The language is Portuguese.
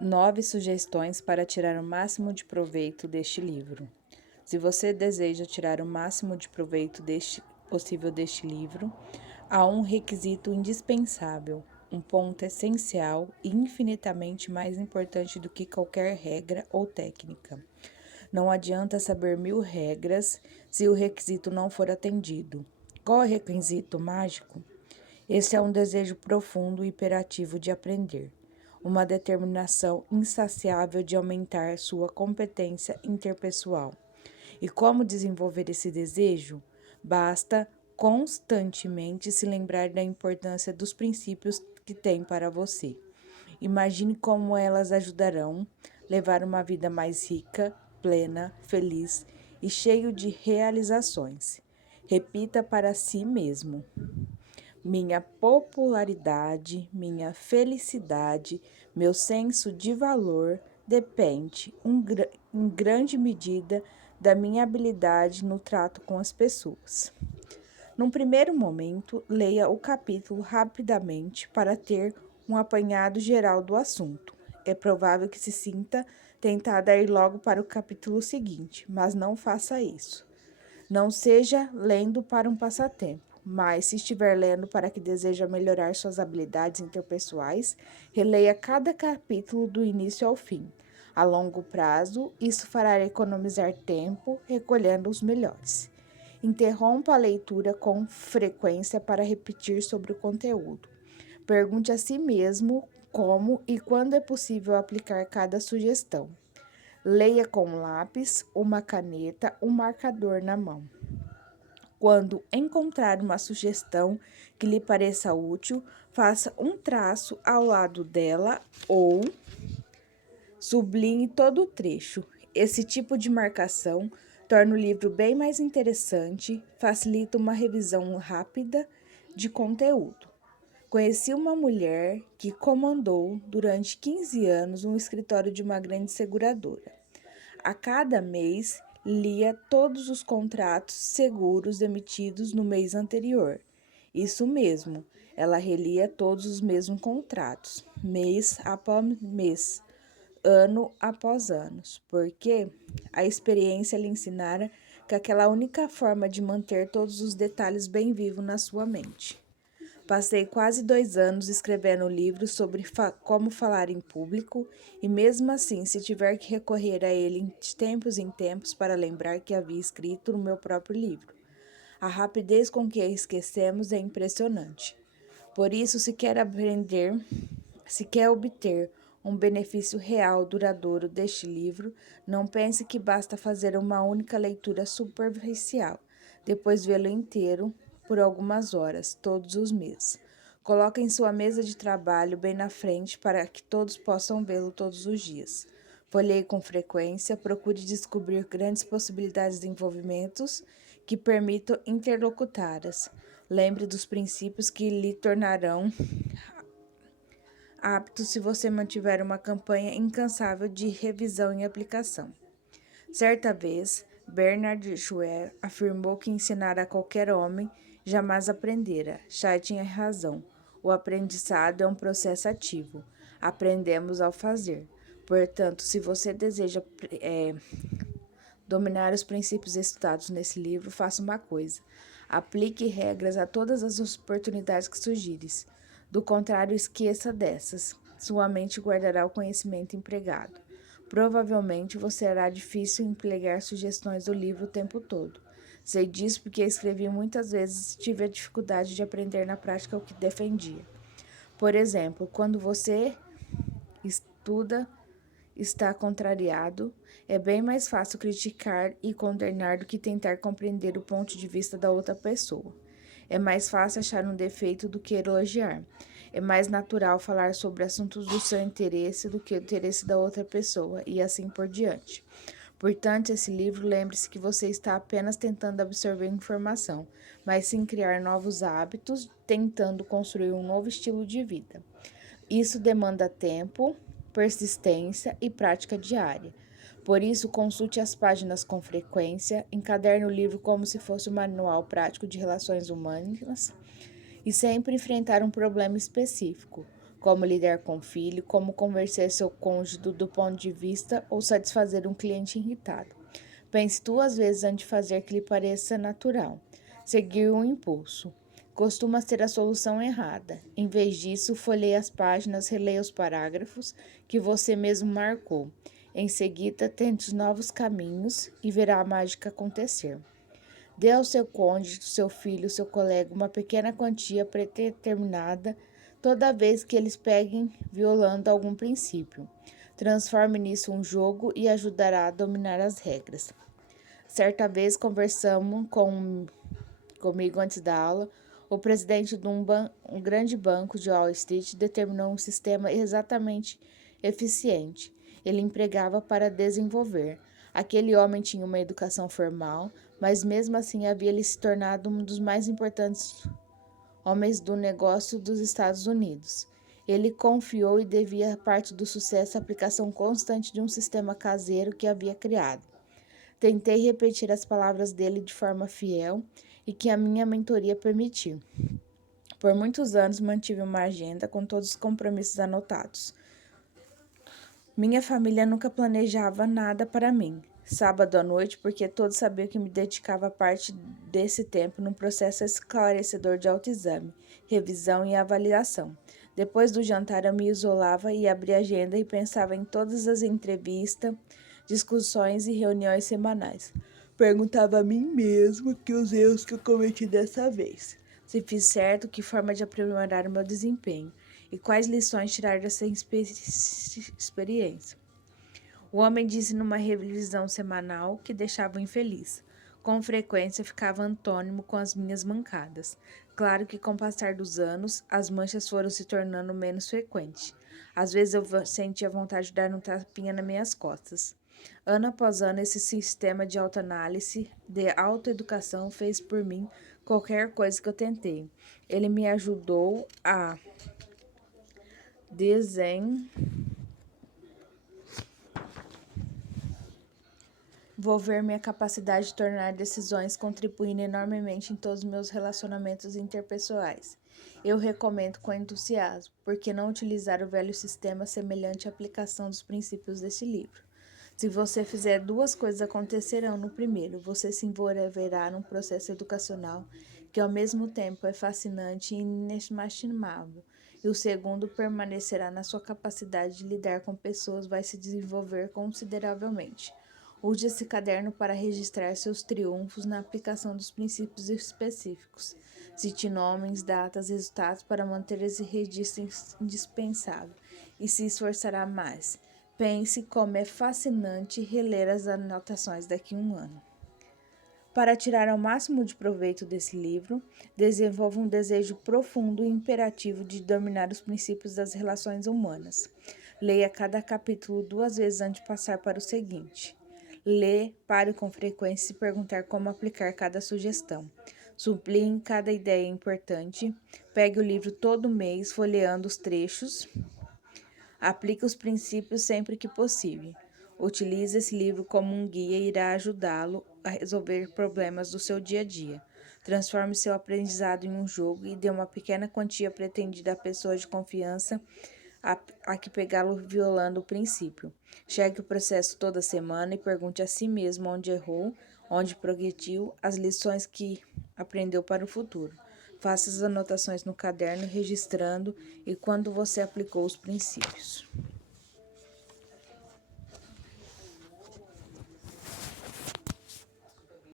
9 sugestões para tirar o máximo de proveito deste livro. Se você deseja tirar o máximo de proveito possível deste livro, há um requisito indispensável, um ponto essencial e infinitamente mais importante do que qualquer regra ou técnica. Não adianta saber 1000 regras se o requisito não for atendido. Qual é o requisito mágico? Esse é um desejo profundo e imperativo de aprender, uma determinação insaciável de aumentar sua competência interpessoal. E como desenvolver esse desejo? Basta constantemente se lembrar da importância dos princípios que tem para você. Imagine como elas ajudarão a levar uma vida mais rica, plena, feliz e cheio de realizações. Repita para si mesmo: minha popularidade, minha felicidade, meu senso de valor depende, em grande medida, da minha habilidade no trato com as pessoas. Num primeiro momento, leia o capítulo rapidamente para ter um apanhado geral do assunto. É provável que se sinta tentada a ir logo para o capítulo seguinte, mas não faça isso. Não seja lendo para um passatempo, mas se estiver lendo para que deseja melhorar suas habilidades interpessoais, releia cada capítulo do início ao fim. A longo prazo, isso fará economizar tempo recolhendo os melhores. Interrompa a leitura com frequência para repetir sobre o conteúdo. Pergunte a si mesmo como e quando é possível aplicar cada sugestão. Leia com um lápis, uma caneta, um marcador na mão. Quando encontrar uma sugestão que lhe pareça útil, faça um traço ao lado dela ou sublinhe todo o trecho. Esse tipo de marcação torna o livro bem mais interessante, facilita uma revisão rápida de conteúdo. Conheci uma mulher que comandou durante 15 anos um escritório de uma grande seguradora. A cada mês, lia todos os contratos seguros emitidos no mês anterior. Isso mesmo, ela relia todos os mesmos contratos, mês após mês, ano após ano, porque a experiência lhe ensinara que aquela única forma de manter todos os detalhes bem vivos na sua mente. Passei quase 2 anos escrevendo livros sobre como falar em público e mesmo assim, se tiver que recorrer a ele de tempos em tempos para lembrar que havia escrito no meu próprio livro. A rapidez com que esquecemos é impressionante. Por isso, se quer obter um benefício real duradouro deste livro, não pense que basta fazer uma única leitura superficial, depois vê-lo inteiro por algumas horas, todos os meses. Coloque em sua mesa de trabalho bem na frente para que todos possam vê-lo todos os dias. Folheie com frequência, procure descobrir grandes possibilidades de envolvimentos que permitam interlocutá-las. Lembre dos princípios que lhe tornarão apto se você mantiver uma campanha incansável de revisão e aplicação. Certa vez, Bernard Shaw afirmou que ensinar a qualquer homem jamais aprendera. Shaw tinha razão. O aprendizado é um processo ativo. Aprendemos ao fazer. Portanto, se você deseja dominar os princípios estudados nesse livro, faça uma coisa. Aplique regras a todas as oportunidades que surgires. Do contrário, esqueça dessas. Sua mente guardará o conhecimento empregado. Provavelmente você será difícil empregar sugestões do livro o tempo todo. Sei disso porque escrevi muitas vezes e tive a dificuldade de aprender na prática o que defendia. Por exemplo, quando você estuda, está contrariado, é bem mais fácil criticar e condenar do que tentar compreender o ponto de vista da outra pessoa. É mais fácil achar um defeito do que elogiar. É mais natural falar sobre assuntos do seu interesse do que do interesse da outra pessoa, e assim por diante. Portanto, esse livro, lembre-se que você está apenas tentando absorver informação, mas sim criar novos hábitos, tentando construir um novo estilo de vida. Isso demanda tempo, persistência e prática diária. Por isso, consulte as páginas com frequência, encaderne o livro como se fosse um manual prático de relações humanas e sempre enfrentar um problema específico. como lidar com o filho, como convencer seu cônjuge do ponto de vista ou satisfazer um cliente irritado. Pense 2 vezes antes de fazer que lhe pareça natural. Seguir um impulso. Costuma ser a solução errada. Em vez disso, folheie as páginas, releia os parágrafos que você mesmo marcou. Em seguida, tente novos caminhos e verá a mágica acontecer. Dê ao seu cônjuge, seu filho, seu colega uma pequena quantia predeterminada toda vez que eles peguem violando algum princípio. Transforme nisso um jogo e ajudará a dominar as regras. Certa vez conversamos comigo antes da aula. O presidente de um grande banco de Wall Street determinou um sistema exatamente eficiente. Ele empregava para desenvolver. Aquele homem tinha uma educação formal, mas mesmo assim havia lhe se tornado um dos mais importantes homens do negócio dos Estados Unidos. Ele confiou e devia parte do sucesso à aplicação constante de um sistema caseiro que havia criado. Tentei repetir as palavras dele de forma fiel e que a minha mentoria permitiu. Por muitos anos mantive uma agenda com todos os compromissos anotados. Minha família nunca planejava nada para mim. Sábado à noite, porque todos sabiam que me dedicava parte desse tempo num processo esclarecedor de autoexame, revisão e avaliação. Depois do jantar, eu me isolava e abria a agenda e pensava em todas as entrevistas, discussões e reuniões semanais. Perguntava a mim mesmo que os erros que eu cometi dessa vez. Se fiz certo, que forma de aprimorar o meu desempenho e quais lições tirar dessa experiência. O homem disse numa revisão semanal que deixava infeliz. Com frequência ficava antônimo com as minhas mancadas. Claro que com o passar dos anos, as manchas foram se tornando menos frequentes. Às vezes eu sentia vontade de dar um tapinha nas minhas costas. Ano após ano, esse sistema de autoanálise, de autoeducação, fez por mim qualquer coisa que eu tentei. Ele me ajudou a desenvolver minha capacidade de tornar decisões, contribuindo enormemente em todos os meus relacionamentos interpessoais. Eu recomendo com entusiasmo, porque não utilizar o velho sistema semelhante à aplicação dos princípios deste livro. Se você fizer 2 coisas acontecerão no primeiro, você se envolverá num processo educacional que ao mesmo tempo é fascinante e inestimável, e o segundo permanecerá na sua capacidade de lidar com pessoas, vai se desenvolver consideravelmente. Use esse caderno para registrar seus triunfos na aplicação dos princípios específicos. Cite nomes, datas, resultados para manter esse registro indispensável e se esforçará mais. Pense como é fascinante reler as anotações daqui a um ano. Para tirar ao máximo de proveito desse livro, desenvolva um desejo profundo e imperativo de dominar os princípios das relações humanas. Leia cada capítulo 2 vezes antes de passar para o seguinte. Lê, pare com frequência e se perguntar como aplicar cada sugestão. Sublinhe cada ideia importante. Pegue o livro todo mês, folheando os trechos. Aplique os princípios sempre que possível. Utilize esse livro como um guia e irá ajudá-lo a resolver problemas do seu dia a dia. Transforme seu aprendizado em um jogo e dê uma pequena quantia pretendida à pessoa de confiança a que pegá-lo violando o princípio. Cheque o processo toda semana e pergunte a si mesmo onde errou, onde progrediu, as lições que aprendeu para o futuro. Faça as anotações no caderno, registrando e quando você aplicou os princípios.